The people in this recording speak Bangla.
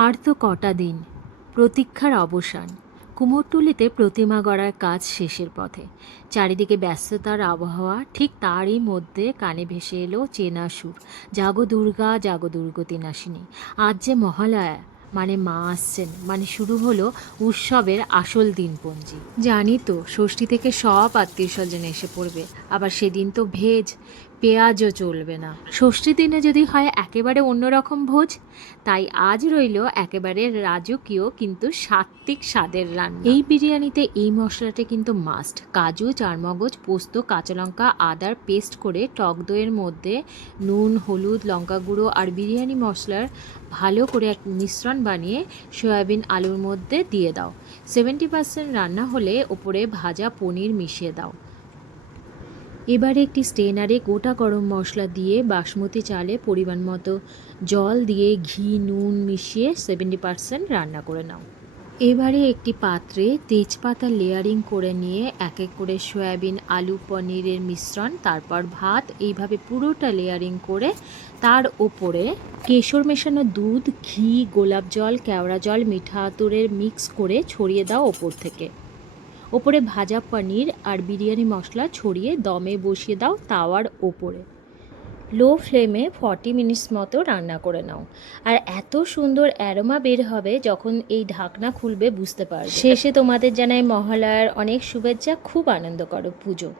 আর তো কটা দিন, প্রতীক্ষার অবসান। কুমোরটুলিতে প্রতিমা গড়ার কাজ শেষের পথে। চারিদিকে ব্যস্ততার আবহাওয়া, ঠিক তারই মধ্যে কানে ভেসে এলো চেনা সুর। জাগো দুর্গা, জাগো দুর্গতি নাশিনী। আজ যে মহালয়া, মানে মা আসছেন, মানে শুরু হলো উৎসবের আসল দিনপঞ্জি। জানি তো ষষ্ঠী থেকে সব আত্মীয় স্বজন এসে পড়বে, আবার সেদিন তো ভেজ, পেঁয়াজও চলবে না। ষষ্ঠীর দিনে যদি হয় একেবারে অন্যরকম ভোজ, তাই আজ রইল একেবারে রাজকীয় কিন্তু সাত্ত্বিক স্বাদের রান্না। এই বিরিয়ানিতে এই মশলাটা কিন্তু মাস্ট। কাজু, চারমগজ, পোস্ত, কাঁচা লঙ্কা, আদার পেস্ট করে টক দইয়ের মধ্যে নুন, হলুদ, লঙ্কা গুঁড়ো আর বিরিয়ানি মশলার ভালো করে এক মিশ্রণ বানিয়ে সয়াবিন আলুর মধ্যে দিয়ে দাও। 70% রান্না হলে ওপরে ভাজা পনির মিশিয়ে দাও। এবারে একটি স্টেনারে গোটা গরম মশলা দিয়ে বাসমতি চালে পরিমাণ মতো জল দিয়ে ঘি নুন মিশিয়ে 70% রান্না করে নাও। এবারে একটি পাত্রে তেজপাতা লেয়ারিং করে নিয়ে এক এক করে সয়াবিন আলু পনিরের মিশ্রণ, তারপর ভাত, এইভাবে পুরোটা লেয়ারিং করে তার ওপরে কেশর মেশানো দুধ, ঘি, গোলাপ জল, কেওড়া জল, মিঠা আতরের মিক্স করে ছড়িয়ে দাও ওপর থেকে। ওপরে ভাজা পনির আর বিরিয়ানি মশলা ছড়িয়ে দমে বসিয়ে দাও তাওয়ার ওপরে। লো ফ্লেমে 40 মিনিটস মতো রান্না করে নাও। আর এত সুন্দর অ্যারোমা বের হবে যখন এই ঢাকনা খুলবে, বুঝতে পারবে। শেষে তোমাদের জানাই মহালয়ার অনেক শুভেচ্ছা। খুব আনন্দ করো পুজো।